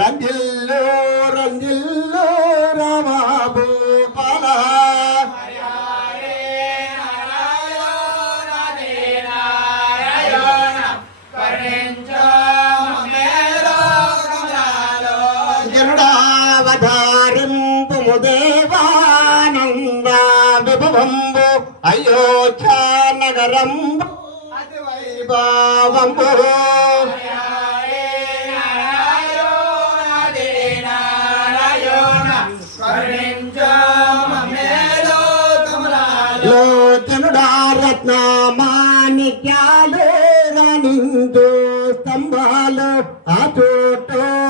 రంజిల్లు రంజిల్లు రామ భూపాల గరుడావతారింపు దేవానంద విభవంబు అయోధ్య నగరంబు అతి వైభవంబు